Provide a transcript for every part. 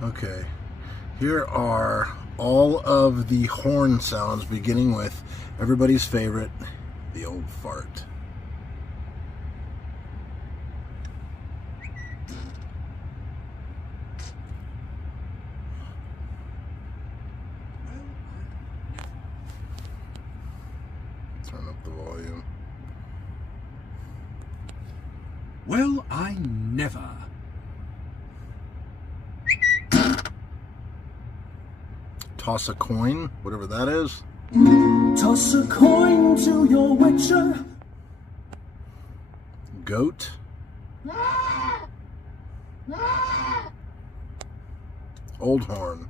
Okay, here are all of the horn sounds, beginning with everybody's favorite, the old fart. Turn up the volume. Well, I never. Toss a coin, whatever that is. Toss a coin to your witcher. Goat. Old horn.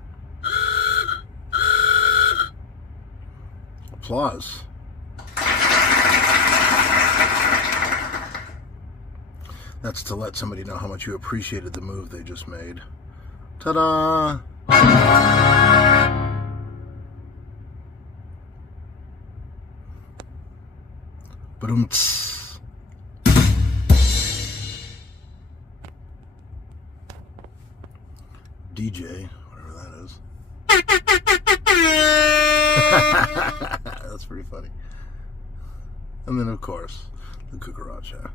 Applause. That's to let somebody know how much you appreciated the move they just made. Ta-da! Ba-dum-ts. DJ, whatever that is. That's pretty funny. And then, of course, the cucaracha.